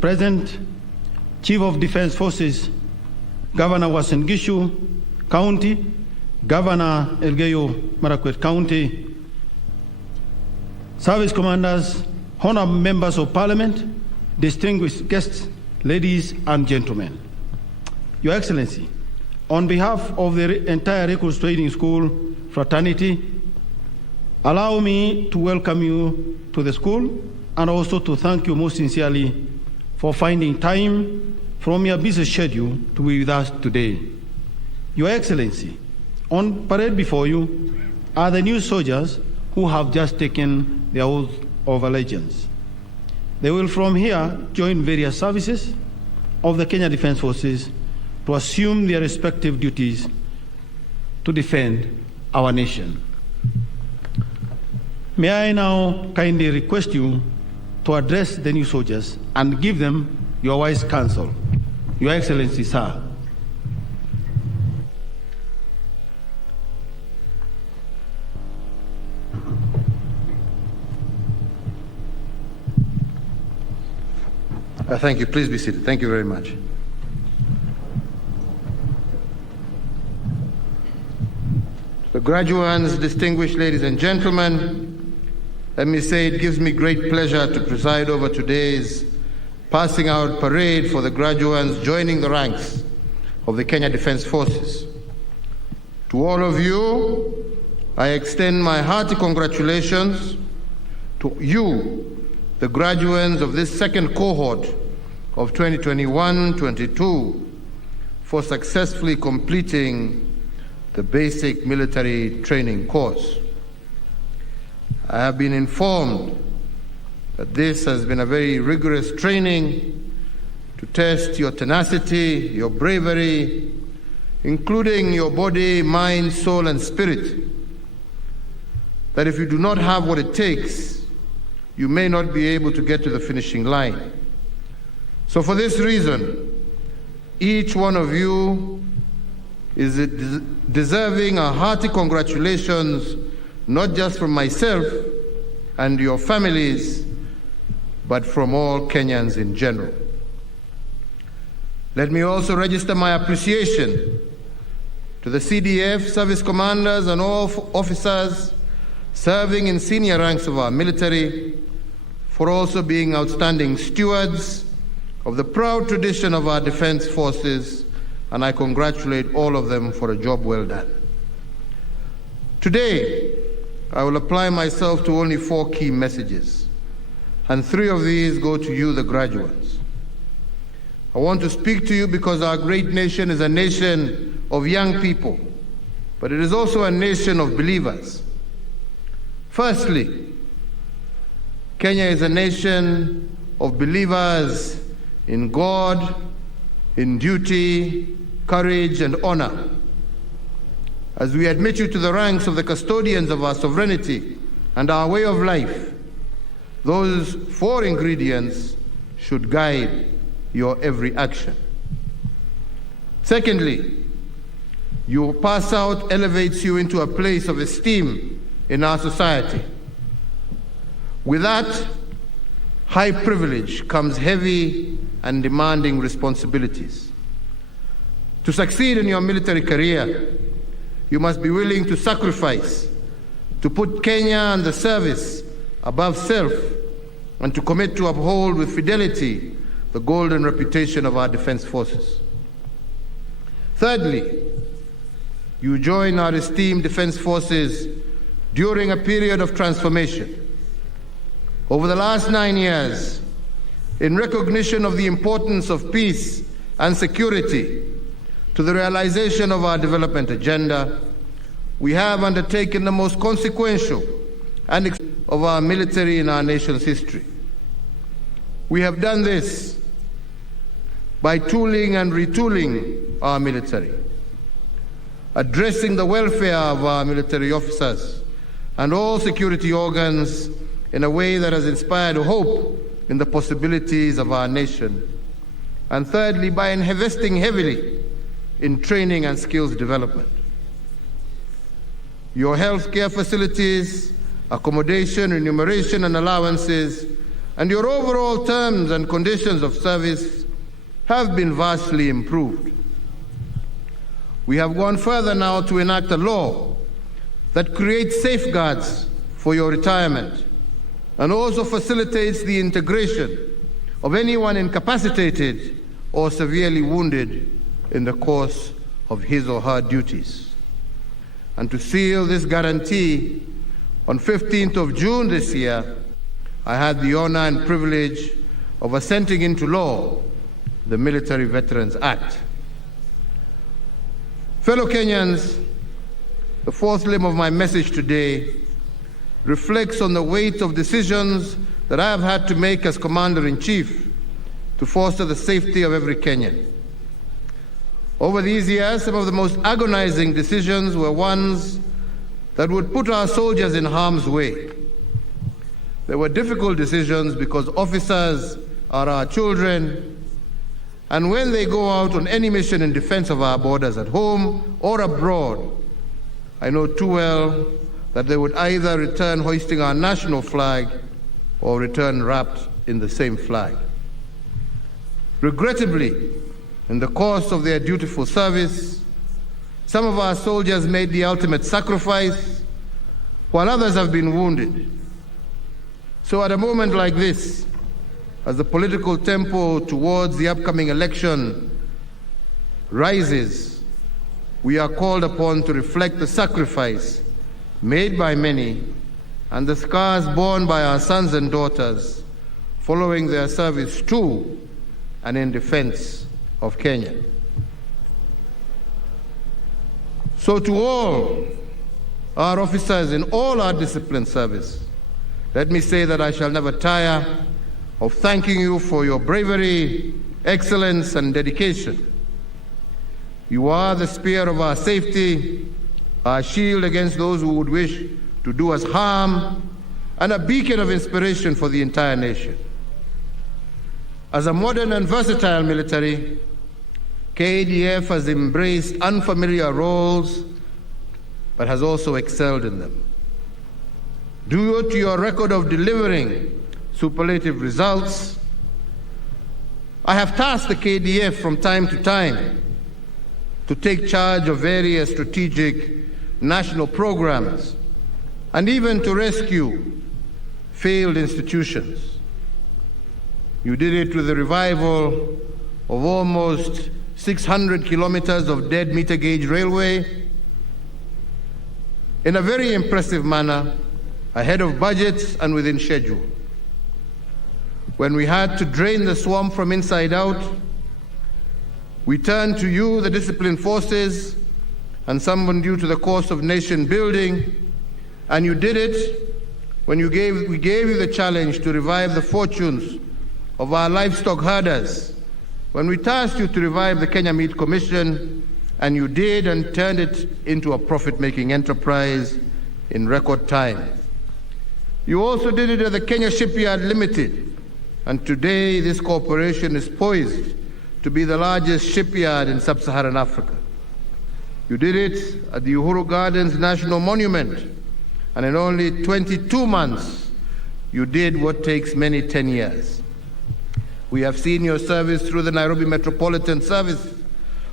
Present Chief of Defense Forces, Governor Uasin Gishu County, Governor Elgeyo Marakwet County, Service Commanders, honorable members of Parliament, distinguished guests, ladies and gentlemen. Your Excellency, on behalf of the entire Recruits Training School fraternity, allow me to welcome you to the school and also to thank you most sincerely for finding time from your busy schedule to be with us today. Your Excellency, on parade before you are the new soldiers who have just taken their oath of allegiance. They will from here join various services of the Kenya Defence Forces to assume their respective duties to defend our nation. May I now kindly request you to address the new soldiers and give them your wise counsel. Your Excellency, sir. Thank you. Please be seated. Thank you very much. The graduates, distinguished ladies and gentlemen, let me say it gives me great pleasure to preside over today's passing out parade for the graduates joining the ranks of the Kenya Defence Forces. To all of you, I extend my hearty congratulations to you, the graduates of this second cohort of 2021-22, for successfully completing the basic military training course. I have been informed that this has been a very rigorous training to test your tenacity, your bravery, including your body, mind, soul, and spirit. That if you do not have what it takes, you may not be able to get to the finishing line. So for this reason, each one of you is deserving a hearty congratulations, not just from myself and your families, but from all Kenyans in general. Let me also register my appreciation to the CDF service commanders and all officers serving in senior ranks of our military for also being outstanding stewards of the proud tradition of our defense forces, and I congratulate all of them for a job well done. Today, I will apply myself to only 4 key messages, and 3 of these go to you, the graduates. I want to speak to you because our great nation is a nation of young people, but it is also a nation of believers. Firstly, Kenya is a nation of believers in God, in duty, courage, and honor. As we admit you to the ranks of the custodians of our sovereignty and our way of life, those 4 ingredients should guide your every action. Secondly, your pass out elevates you into a place of esteem in our society. With that high privilege comes heavy and demanding responsibilities. To succeed in your military career, you must be willing to sacrifice, to put Kenya and the service above self, and to commit to uphold with fidelity the golden reputation of our defense forces. Thirdly, you join our esteemed defense forces during a period of transformation. Over the last 9 years, in recognition of the importance of peace and security to the realization of our development agenda, we have undertaken the most consequential and of our military in our nation's history. We have done this by tooling and retooling our military, addressing the welfare of our military officers and all security organs in a way that has inspired hope in the possibilities of our nation. And thirdly, by investing heavily in training and skills development. Your health care facilities, accommodation, remuneration, and allowances and your overall terms and conditions of service have been vastly improved. We have gone further now to enact a law that creates safeguards for your retirement and also facilitates the integration of anyone incapacitated or severely wounded in the course of his or her duties. And to seal this guarantee, on 15th of June this year, I had the honor and privilege of assenting into law the Military Veterans Act. Fellow Kenyans, the fourth limb of my message today reflects on the weight of decisions that I have had to make as Commander-in-Chief to foster the safety of every Kenyan. Over these years, some of the most agonizing decisions were ones that would put our soldiers in harm's way. They were difficult decisions because officers are our children, and when they go out on any mission in defense of our borders at home or abroad, I know too well that they would either return hoisting our national flag or return wrapped in the same flag. Regrettably, in the course of their dutiful service, some of our soldiers made the ultimate sacrifice, while others have been wounded. So at a moment like this, as the political tempo towards the upcoming election rises, we are called upon to reflect the sacrifice made by many and the scars borne by our sons and daughters following their service to and in defense of Kenya. So to all our officers in all our disciplined service, let me say that I shall never tire of thanking you for your bravery, excellence, and dedication. You are the spear of our safety, our shield against those who would wish to do us harm, and a beacon of inspiration for the entire nation. As a modern and versatile military, KADF has embraced unfamiliar roles, but has also excelled in them. Due to your record of delivering superlative results, I have tasked the KDF from time to time to take charge of various strategic national programs and even to rescue failed institutions. You did it with the revival of almost 600 kilometers of dead meter gauge railway in a very impressive manner, ahead of budget and within schedule. When we had to drain the swamp from inside out, we turned to you, the disciplined forces, and summoned you to the course of nation building, and you did it when we gave you the challenge to revive the fortunes of our livestock herders, when we tasked you to revive the Kenya Meat Commission, and you did and turned it into a profit-making enterprise in record time. You also did it at the Kenya Shipyard Limited, and today this corporation is poised to be the largest shipyard in sub-Saharan Africa. You did it at the Uhuru'S Gardens National Monument, and in only 22 months, you did what takes many 10 years. We have seen your service through the Nairobi Metropolitan Service,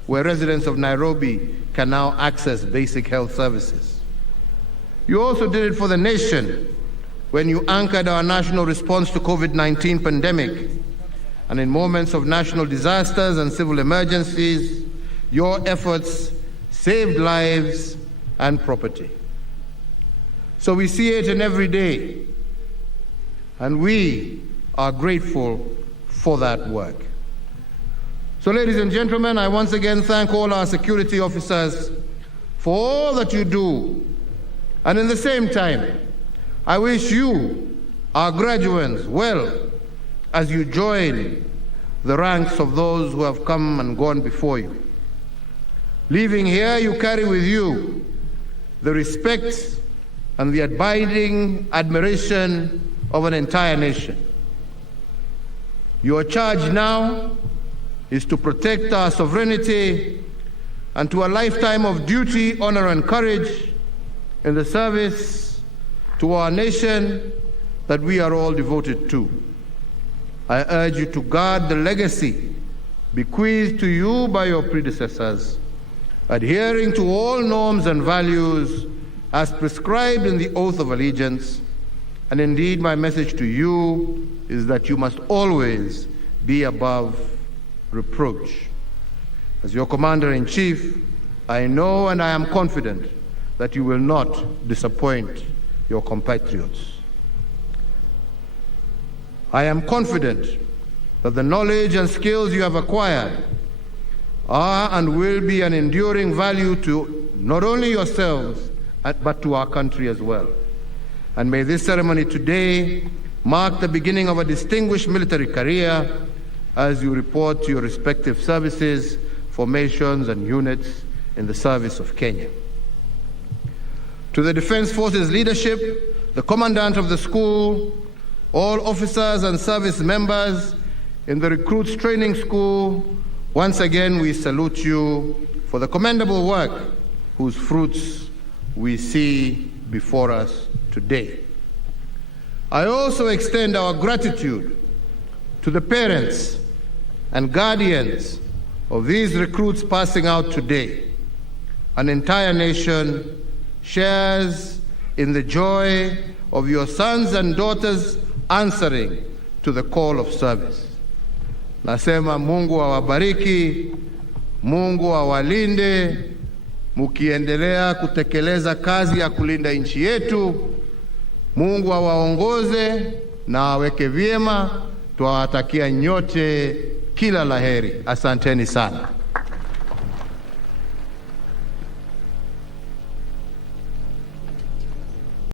where residents of Nairobi can now access basic health services. You also did it for the nation when you anchored our national response to COVID-19 pandemic. And in moments of national disasters and civil emergencies, your efforts saved lives and property. So we see it in every day, and we are grateful for that work. So ladies and gentlemen, I once again thank all our security officers for all that you do. And in the same time, I wish you, our graduates, well as you join the ranks of those who have come and gone before you. Leaving here, you carry with you the respect and the abiding admiration of an entire nation. Your charge now is to protect our sovereignty and to a lifetime of duty, honor, and courage in the service to our nation that we are all devoted to. I urge you to guard the legacy bequeathed to you by your predecessors, adhering to all norms and values as prescribed in the oath of allegiance. And indeed, my message to you is that you must always be above reproach. As your Commander-in-Chief, I know and I am confident that you will not disappoint your compatriots. I am confident that the knowledge and skills you have acquired are and will be an enduring value to not only yourselves, but to our country as well. And may this ceremony today mark the beginning of a distinguished military career as you report to your respective services, formations, and units in the service of Kenya. To the Defense Forces leadership, the Commandant of the school, all officers and service members in the Recruits Training School, once again we salute you for the commendable work whose fruits we see before us today. I also extend our gratitude to the parents and guardians of these recruits passing out today. An entire nation shares in the joy of your sons and daughters answering to the call of service. Nasema Mungu awabariki, Mungu awalinde, mukiendelea kutekeleza kazi ya kulinda nchi yetu. Mungu awaongoze na aweke vyema. Twawatakia nyote kila laheri. Asanteni sana.